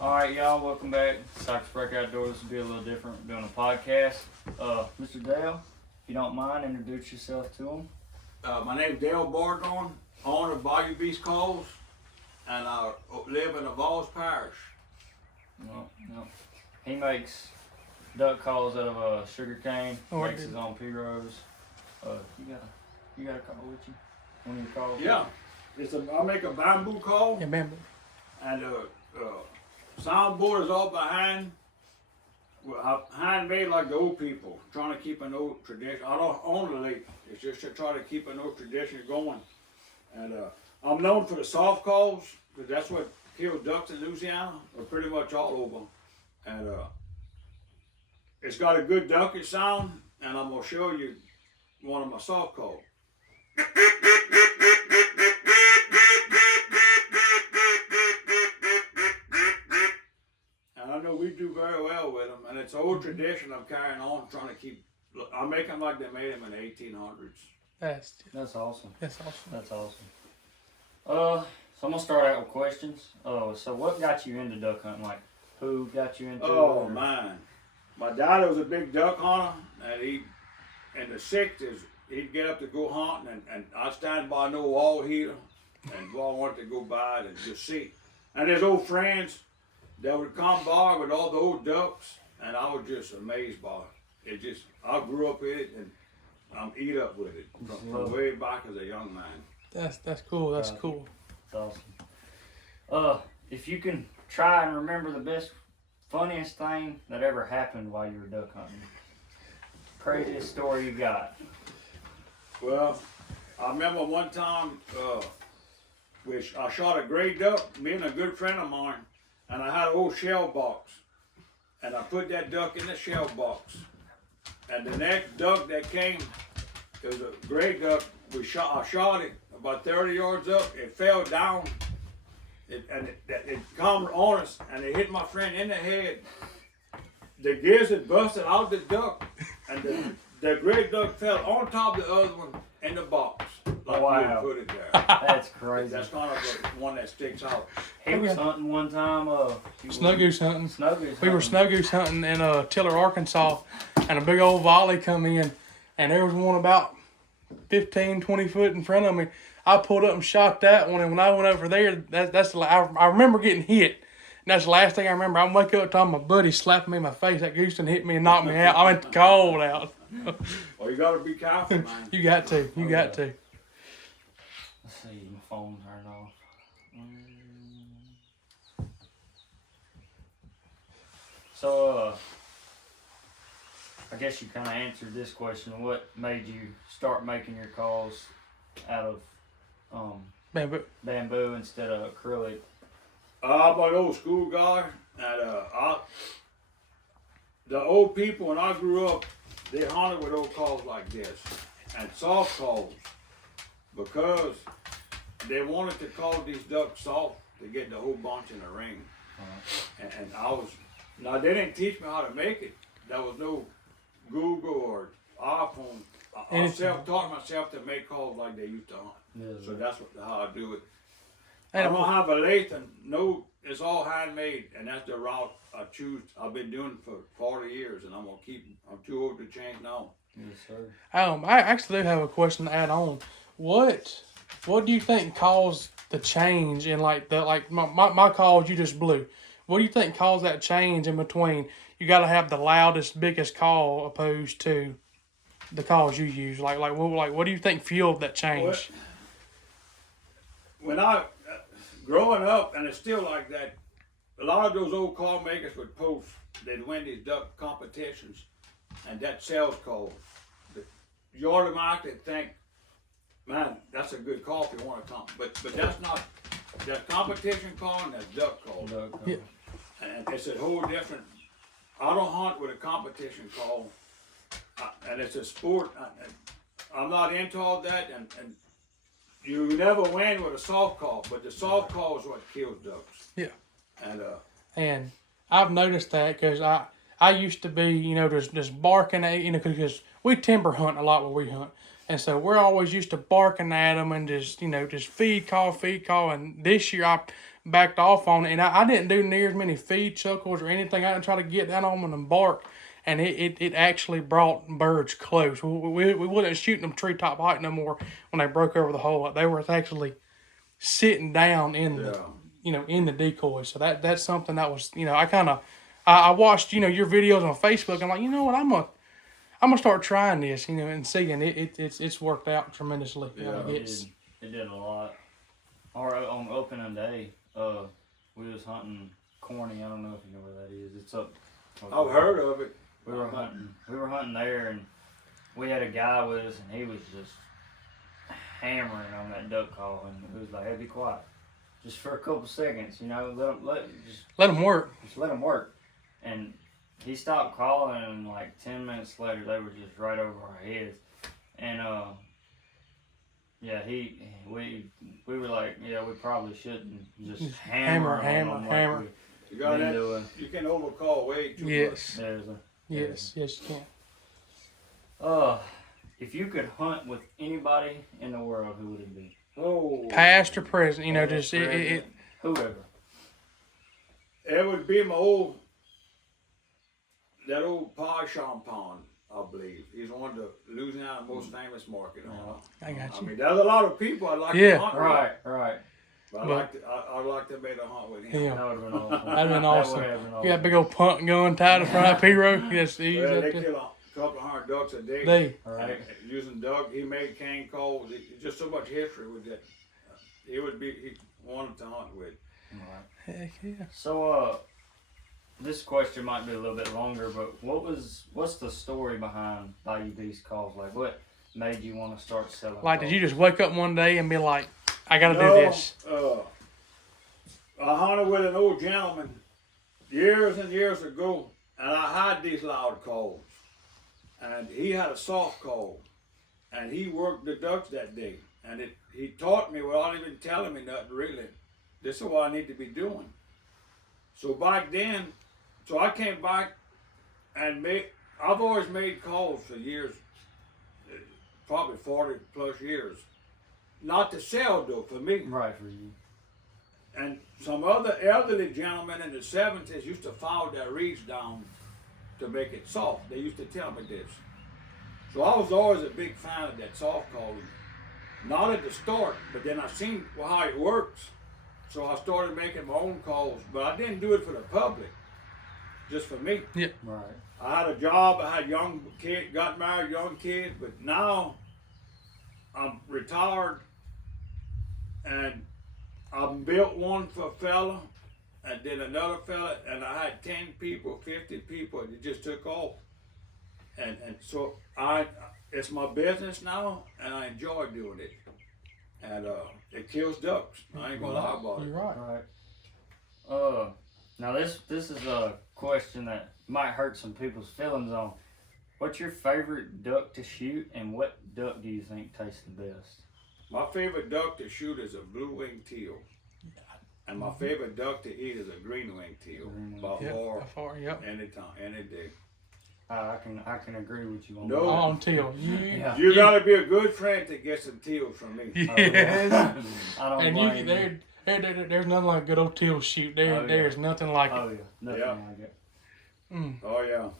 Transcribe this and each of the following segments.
Alright, y'all, welcome back. Sox Break Outdoors. This will be a little different doing a podcast. Mr. Dale, if you don't mind, introduce yourself to him. My name's Dale Bordelon, owner of Bayou Beach Calls, and I live in the Vols Parish. No. He makes duck calls out of sugar cane, makes his own pirogues. You got a call with you? One of your calls? Yeah, I make a bamboo call, Yeah, bamboo. and soundboard is all behind. Handmade like the old people, trying to keep an old tradition. I don't own the lake. It's just to try to keep an old tradition going. And I'm known for the soft calls, because that's what kills ducks in Louisiana, or pretty much all over. And it's got a good duckish sound, and I'm gonna show you one of my soft calls. And I know we do very well with them, and it's an old tradition I'm carrying on, trying to keep. I make them like they made them in the 1800s. That's awesome. That's awesome. That's awesome. So I'm gonna start out with questions. So what got you into duck hunting? Like, who got you into it? Oh man, my dad was a big duck hunter, and he in the 60s he'd get up to go hunting, and I'd stand by no wall heater, and I wanted to go by it and just see. And his old friends that would come by with all the old ducks, and I was just amazed by it. It just, I grew up with it, and I'm eat up with it from way back as a young man. That's cool. That's cool. That's awesome. If you can try and remember the best, funniest thing that ever happened while you were duck hunting. Craziest story you got. Well, I remember one time, I shot a gray duck, me and a good friend of mine, and I had an old shell box, and I put that duck in the shell box, and the next duck that came, it was a gray duck. I shot it about 30 yards up. It fell down, it come on us, and it hit my friend in the head. The gears had busted out the duck, and the gray duck fell on top of the other one in the box. Like Wow. we put it there. That's crazy. That's kind of the one that sticks out. He was hunting one time. Snow goose hunting. Snow goose. We were snow goose hunting in Tiller, Arkansas, and a big old volley come in, and there was one about 15, 20 foot in front of me. I pulled up and shot that one, and when I went over there, I remember getting hit. And that's the last thing I remember. I wake up to my buddy slapping me in my face. That goose done hit me and knocked me out. I went cold out. Well, you gotta be careful, man. You got to. You got to. Let's see, my phone turned off. So, I guess you kind of answered this question. What made you start making your calls out of bamboo instead of acrylic? I'm an old school guy, and the old people when I grew up, they hunted with old calls like this and soft calls because they wanted to call these ducks soft to get the whole bunch in the ring. And now they didn't teach me how to make it. There was no Google or iPhone. I self-taught myself to make calls like they used to hunt. Yeah, So that's how I do it. And I don't have a lathe, and no, it's all handmade, and that's the route I choose. I've been doing it for 40 years, and I'm too old to change now. Yes, sir. I actually do have a question to add on. What do you think caused the change in my calls you just blew? What do you think caused that change in between? You got to have the loudest, biggest call opposed to the calls you use. What do you think fueled that change? When I growing up, and it's still like that, a lot of those old call makers would post. They'd win these duck competitions, and that sales call. You automatically think, man, that's a good call if you want to come. But that's not. That competition call and that duck call. Yeah. And it's a whole different. I don't hunt with a competition call, and it's a sport. I'm not into all that, and you never win with a soft call, but the soft call is what kills ducks. Yeah. And I've noticed that because I used to be, just barking at, because we timber hunt a lot where we hunt. And so we're always used to barking at them and just feed call. And this year backed off on it, and I didn't do near as many feed chuckles or anything. I didn't try to get down on them and bark, and it actually brought birds close. We wasn't shooting them treetop height no more when they broke over the hole. They were actually sitting down in the in the decoy. So that's something that was I watched your videos on Facebook. I'm like, you know what, I'm gonna start trying this, and seeing it's worked out tremendously. Yeah, it did a lot. On opening day, we was hunting Corny. I don't know if you know where that is. It's up. I've heard of it. We were hunting there, and we had a guy with us, and he was just hammering on that duck call, and it was like, "Hey, be quiet, just for a couple seconds, let him work. Just let him work." And he stopped calling, and like 10 minutes later, they were just right over our heads, and we were like, we probably shouldn't just hammer. You got that? You can overcall way too much. Yes, you can. If you could hunt with anybody in the world, who would it be? Oh, past or present, whoever. It would be that old Pa Champagne, I believe. He's one of the Louisiana most famous market. I got you. I mean, there's a lot of people I'd like to hunt with. Right. But I'd like to make a hunt with him. Yeah. That would have been awesome. That'd been awesome. You got a big old punt gun tied in front of that P-row. Yes, Well, they kill a couple hundred ducks a day. Right. Using Doug, he made cane calls. Just so much history with that. He wanted to hunt with. Right. Heck yeah. So, this question might be a little bit longer, but what's the story behind Bayou Beast calls? Like, what made you want to start selling? Like, did you just wake up one day and be like, I gotta do this? I hunted with an old gentleman years and years ago, and I had these loud calls, and he had a soft call, and he worked the ducks that day, and he taught me without even telling me nothing really. This is what I need to be doing. So back then, I came back and I've always made calls for years, probably 40 plus years. Not to sell though, for me. Right, for you. And some other elderly gentlemen in the 70s used to foul their reeds down to make it soft. They used to tell me this. So I was always a big fan of that soft calling. Not at the start, but then I seen how it works. So I started making my own calls, but I didn't do it for the public, just for me. Yeah. Right. I had a job, I had young kid, got married, young kids, but now I'm retired and I built one for a fella and then another fella, and I had 10 people, 50 people, it just took off. And so it's my business now, and I enjoy doing it. And it kills ducks. I ain't gonna lie about it. You're right. Right. Now this is a question that might hurt some people's feelings on. What's your favorite duck to shoot, and what duck do you think tastes the best? My favorite duck to shoot is a blue-winged teal. And my favorite duck to eat is a green-winged teal. By far, anytime, any day. I can agree with you on No. that. On teal. You gotta be a good friend to get some teals from me. Yes. I don't And blame there's nothing like good old teal shoot. There's nothing like it. Oh yeah, nothing like it. Oh yeah.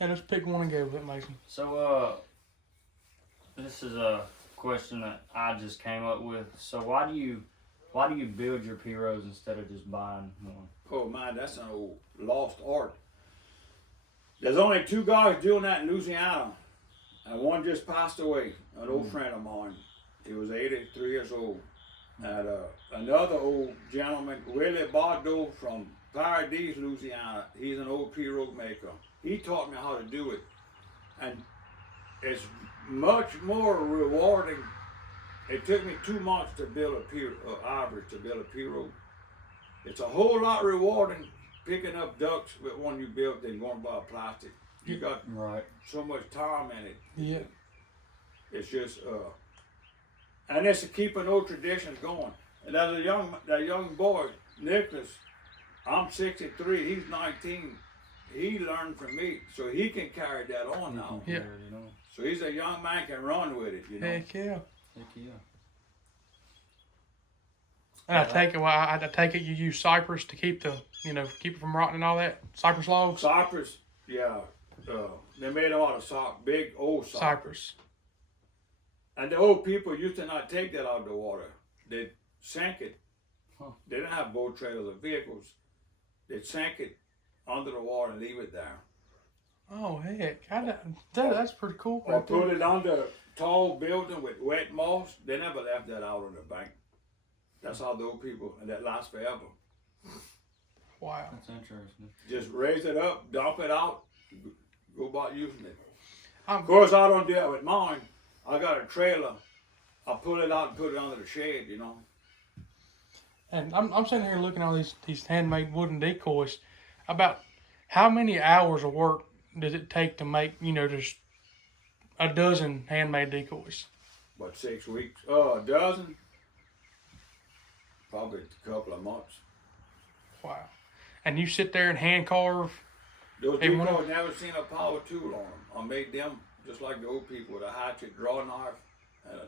And let's pick one and go with it, Mason. So this is a question that I just came up with. So why do you build your P-rows instead of just buying one? Oh man, that's an old lost art. There's only 2 guys doing that in Louisiana, and one just passed away, an old friend of mine. He was 83 years old. And another old gentleman, Willie Bordelon from Paradise, Louisiana, he's an old P-row maker. He taught me how to do it. And it's much more rewarding. It took me 2 months to build average to build a P-row. It's a whole lot rewarding picking up ducks with one you built than going by plastic. You got so much time in it. Yeah. It's just and it's keeping old traditions going. And as that young boy, Nicholas, I'm 63, he's 19. He learned from me, so he can carry that on now. Yeah. So he's a young man, can run with it, Heck yeah. Heck yeah. And I take it. Well, I take it you use cypress to keep the keep it from rotting and all that. Cypress logs. Cypress, yeah. They made a lot of big old cypress. And the old people used to not take that out of the water. They sank it. Huh. They didn't have boat trailers or vehicles. They'd sank it under the water and leave it there. Oh heck, that's pretty cool. Or put it under a tall building with wet moss. They never left that out on the bank. That's how the old people, and that lasts forever. Wow. That's interesting. Just raise it up, dump it out, go about using it. Of course, I don't do that with mine. I got a trailer. I pull it out and put it under the shade, And I'm sitting here looking at all these handmade wooden decoys. About how many hours of work does it take to make, just a dozen handmade decoys? What, 6 weeks? A dozen? Probably a couple of months. Wow. And you sit there and hand carve? Those decoys, never seen a power tool on them. I made them just like the old people with a hatchet, draw knife, and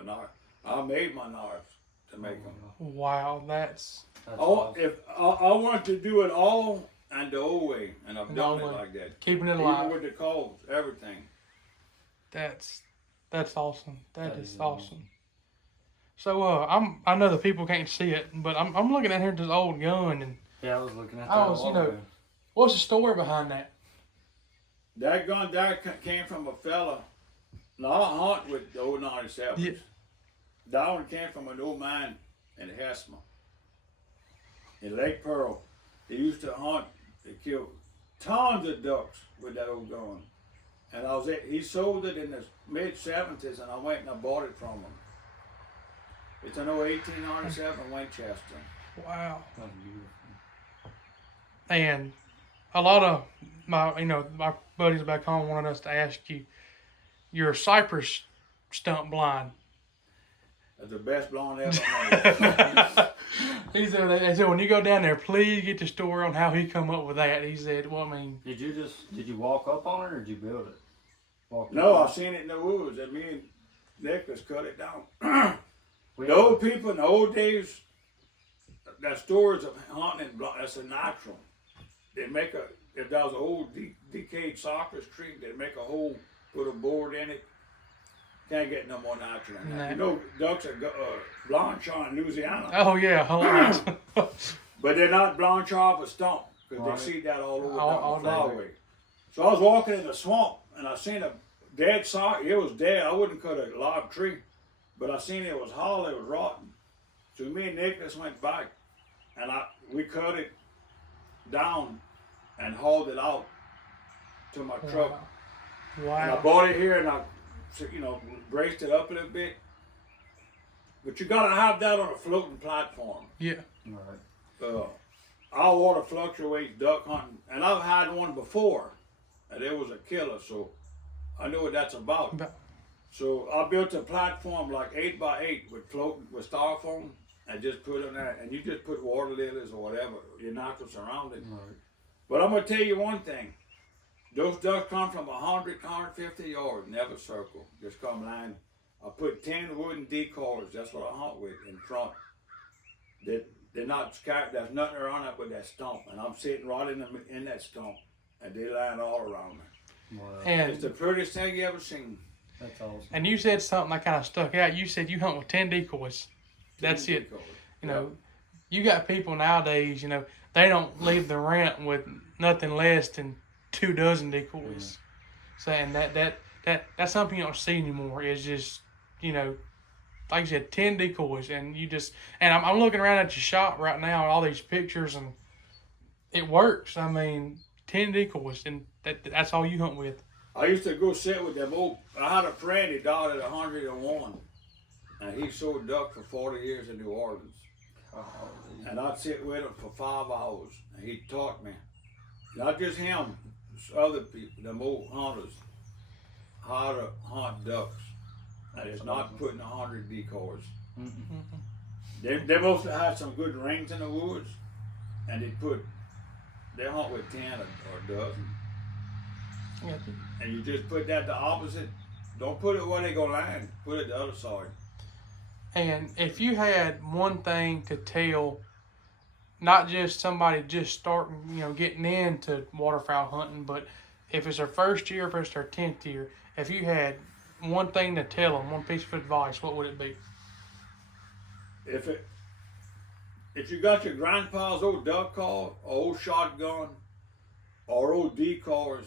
a knife. I made my knives to make them. Wow, that's awesome. If I want to do it all and the old way, and I've done it like that. Keeping it alive. Even with the coals, everything. That's awesome. That is awesome. So I know the people can't see it, but I'm looking at here this old gun, and yeah, I was looking at that. What's the story behind that? That gun there came from a fella. Now I hunt with the old 97s. Yeah. That one came from an old man in Hesma, in Lake Pearl. He used to hunt. They killed tons of ducks with that old gun. And he sold it in the mid-70s, and I went and I bought it from him. It's an old 1897 Winchester. Wow. And a lot of my buddies back home wanted us to ask you, you're a cypress stump blind. That's the best blonde ever. He said, when you go down there, please get the story on how he come up with that. He said, well, I mean. Did you walk up on it or did you build it? No, I seen it in the woods. And me and Nicholas cut it down. The old people in the old days, that stories of hunting and that's a natural. They'd make if there was an old decayed cypress tree, they'd make a hole, put a board in it. Can't get no more natural than that. Nah. Ducks are blanchard in Louisiana. Oh yeah, but they're not blanchard off a stump, because they see that all over down the flyway. So I was walking in the swamp, and I seen a dead cypress. It was dead. I wouldn't cut a live tree, but I seen it was hollow, it was rotten. So me and Nicholas went back, and we cut it down and hauled it out to my truck. Wow. And I bought it here, and I braced it up a little bit. But you gotta have that on a floating platform. Yeah. Right. Our water fluctuates duck hunting, and I've had one before, and it was a killer, so I know what that's about. So I built a platform like 8x8 with styrofoam, and just put on that, and you just put water lilies or whatever, your natural surroundings. Right. But I'm gonna tell you one thing. Those ducks come from 100, 150 yards, never circle, just come line. I put 10 wooden decoys, that's what I hunt with, in front. They're not scared, there's nothing around that but that stump, and I'm sitting right in that stump, and they line all around me. Wow. And it's the prettiest thing you ever seen. That's awesome. And you said something that kind of stuck out. You said you hunt with 10 decoys. That's it. You got people nowadays, they don't leave the rent with nothing less than 2 dozen decoys. Saying that's something you don't see anymore. It's just, like you said, 10 decoys, and I'm looking around at your shop right now, all these pictures, and it works. I mean, 10 decoys, and that's all you hunt with. I used to go sit with them I had a friend, he died at 101, and he sold duck for 40 years in New Orleans. And I'd sit with him for 5 hours, and he taught me, not just him, other people, them old hunters, how to hunt ducks. And it's not putting 100 decoys. Mm-hmm. They mostly had some good rings in the woods, and they hunt with 10 or a dozen. And you just put that the opposite. Don't put it where they go land. Put it the other side. And if you had one thing to tell, not just somebody just starting, getting into waterfowl hunting, but if it's their first year, if it's their 10th year, if you had one thing to tell them, one piece of advice, what would it be? If you got your grandpa's old duck call, or old shotgun, or old decoys,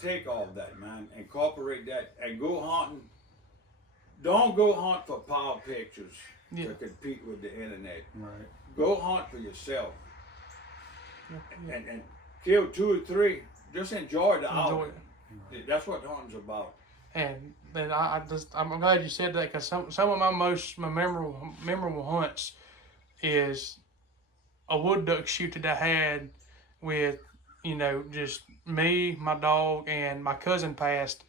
take all of that, man. Incorporate that and go hunting. Don't go hunt for pile pictures to compete with the internet. Right. Go hunt for yourself. And kill 2 or 3. Just enjoy the outing. That's what hunting's about. And then I'm glad you said that, because some of my memorable hunts is a wood duck shoot that I had with, just me, my dog, and my cousin passed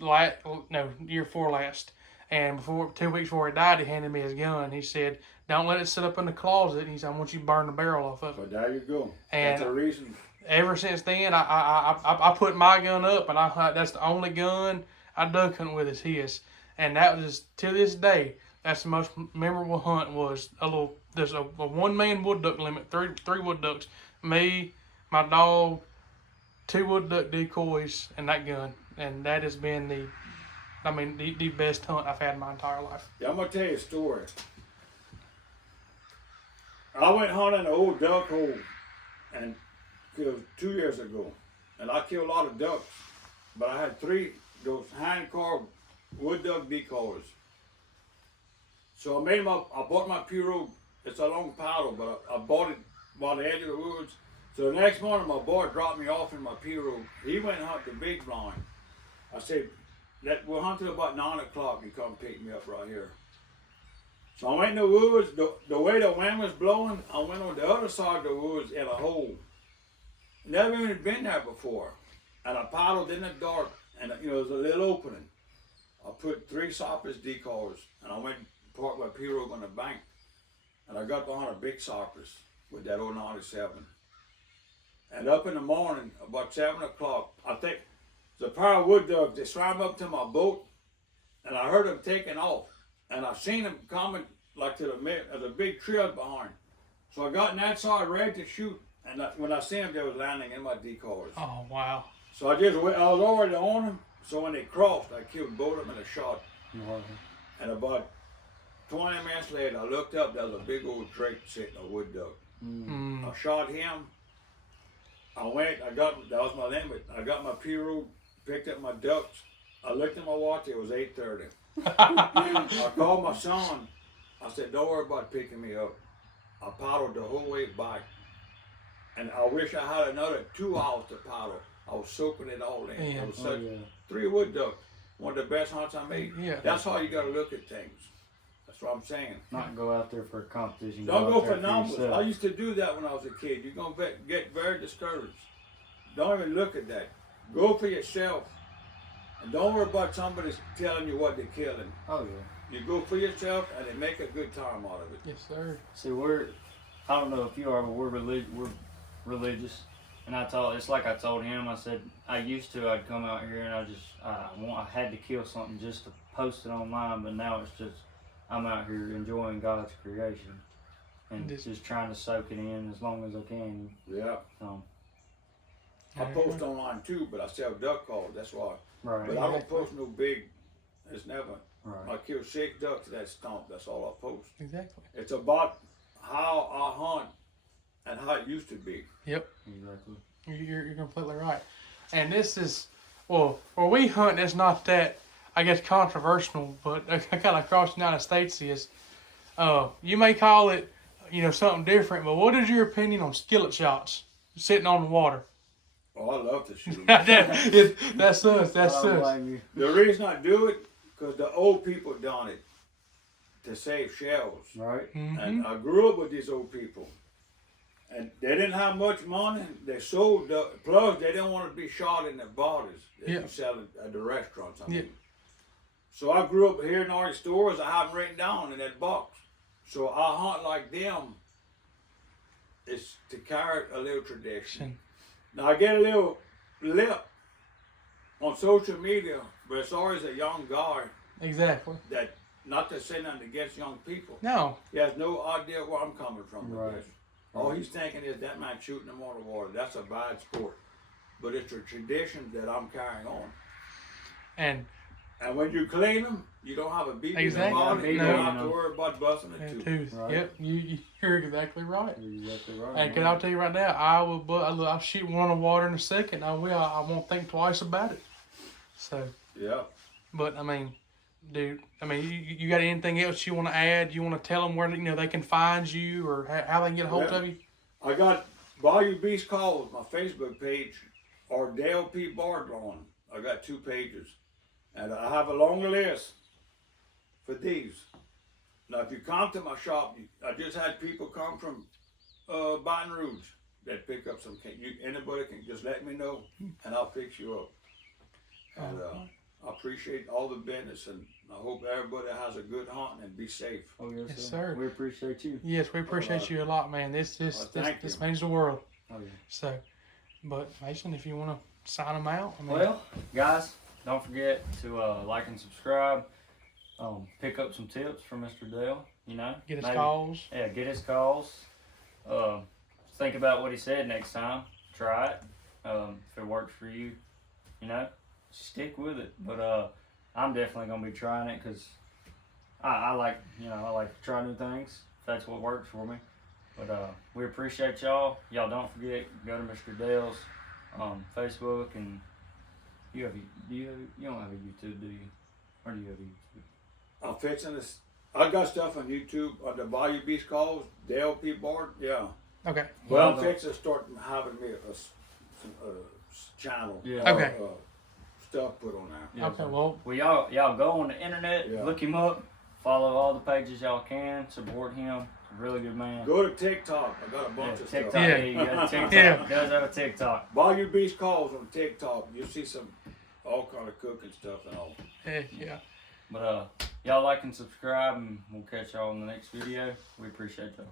year before last. And 2 weeks before he died, he handed me his gun. He said, "Don't let it sit up in the closet." He said, "I want you to burn the barrel off of it." But there you go. And that's the reason. Ever since then, I put my gun up, and that's the only gun I duck hunt with is his. And that was, to this day, that's the most memorable hunt. Was there's a 1-man wood duck limit, three wood ducks, me, my dog, 2 wood duck decoys, and that gun. And that has been the best hunt I've had in my entire life. Yeah, I'm gonna tell you a story. I went hunting an old duck hole, and it was 2 years ago, and I killed a lot of ducks, but I had 3 those hand carved wood duck decoys. So I bought my Puro. It's a long paddle, but I bought it by the edge of the woods. So the next morning, my boy dropped me off in my Puro. He went and hunted the big blind. I said, we'll hunt till about 9 o'clock and come pick me up right here. So I went in the woods. The way the wind was blowing, I went on the other side of the woods in a hole. Never even been there before. And I paddled in the dark, and there was a little opening. I put 3 cypress decoys, and I went and parked my pirogue on the bank. And I got behind a big cypress with that old 97. And up in the morning, about 7 o'clock, I think the pair of wood ducks, they swam up to my boat, and I heard them taking off. And I seen them coming like to the big trail behind. So I got in that side ready to shoot, and when I seen them, they was landing in my decoys. Oh, wow. So I was already on them, so when they crossed, I killed both of them in a shot. Wow. And about 20 minutes later, I looked up, there was a big old drake sitting on a wood duck. I shot him. That was my limit. I got my pirogue, picked up my ducks. I looked at my watch, it was 8:30. I called my son. I said, "Don't worry about picking me up." I paddled the whole way back. And I wish I had another 2 hours to paddle. I was soaking it all in. Yeah. It was 3 wood ducks. One of the best hunts I made. Yeah. That's how you got to look at things. That's what I'm saying. Not go out there for a competition. Don't go for yourself. numbers. I used to do that when I was a kid. You're going to get very discouraged. Don't even look at that. Go for yourself. And don't worry about somebody telling you what they're killing. Oh, yeah. You go for yourself and they make a good time out of it. Yes, sir. See, I don't know if you are, but we're religious. And it's like I told him, I said, I'd come out here and I had to kill something just to post it online, but now it's just, I'm out here enjoying God's creation and just trying to soak it in as long as I can. Yeah. I post online too, but I sell duck calls, that's why. Right. But I don't post no big, it's never. Right. I kill 6 ducks that stomp, that's all I post. Exactly. It's about how I hunt and how it used to be. Yep. Exactly. You're completely right. And this is, where we hunt, it's not that, I guess, controversial, but kind of across the United States is, you may call it, something different, but what is your opinion on skillet shots sitting on the water? Oh, I love to shoot them. That's us. That's us. The reason I do it, because the old people done it to save shells. Right. Mm-hmm. And I grew up with these old people. And they didn't have much money. They sold, plus they didn't want to be shot in their bodies. They could sell it at the restaurants, I mean. So I grew up hearing all these stories I have them written down in that box. So I hunt like them. It's to carry a little tradition. Now I get a little lip on social media, but it's always a young guy Exactly. that not to say nothing against young people. No. He has no idea where I'm coming from. Right. With this. All he's thinking is that man shooting them on the water. That's a bad sport. But it's a tradition that I'm carrying on. And when you clean them, you don't have a beating Exactly. about it. You No. don't have to worry about busting a tooth. tooth. Right. Yep. You're exactly right. You're exactly right. And cause I'll tell you right now, I'll shoot one on the water in a second. I won't think twice about it. So. Yeah. But I mean, dude, you got anything else you want to add? You want to tell them where they can find you or how they can get a hold of you? I got Bayou Beast Calls, my Facebook page, or Dale P. Bordelon. I got 2 pages. And I have a long list for these. Now, if you come to my shop, I just had people come from Baton Rouge that pick up some. Anybody can just let me know, and I'll fix you up. And I appreciate all the business, and I hope everybody has a good hunt and be safe. Oh yes, Yes, sir. sir. We appreciate you. Yes, we appreciate you a lot, man. This thank you. means the world. Oh yeah. So, but Mason, if you want to sign them out, Well, guys, don't forget to like and subscribe. Pick up some tips from Mr. Dale. get his calls. Yeah, get his calls. Think about what he said next time. Try it. If it works for you, stick with it. But I'm definitely gonna be trying it because I like to try new things. If that's what works for me. But we appreciate y'all. Y'all don't forget, go to Mr. Dale's Facebook, and you don't have a YouTube, do you? Or do you have a YouTube? I'm fixing this. I got stuff on YouTube on the Bayou Beast Calls, Dale P. Bard. Yeah. Okay. Well, I'm fixing to start having me a channel. Yeah. Okay. Stuff put on there. Yeah, Okay. so- Well, Well, y'all go on the internet, Yeah. look him up, follow all the pages y'all can, support him. He's a really good man. Go to TikTok. I got a bunch of TikTok. stuff. Yeah. You got a TikTok. Yeah. He does have a TikTok. Bayou Beast Calls on TikTok. You'll see some all kind of cooking stuff and all. yeah. But y'all like and subscribe, and we'll catch y'all in the next video. We appreciate y'all.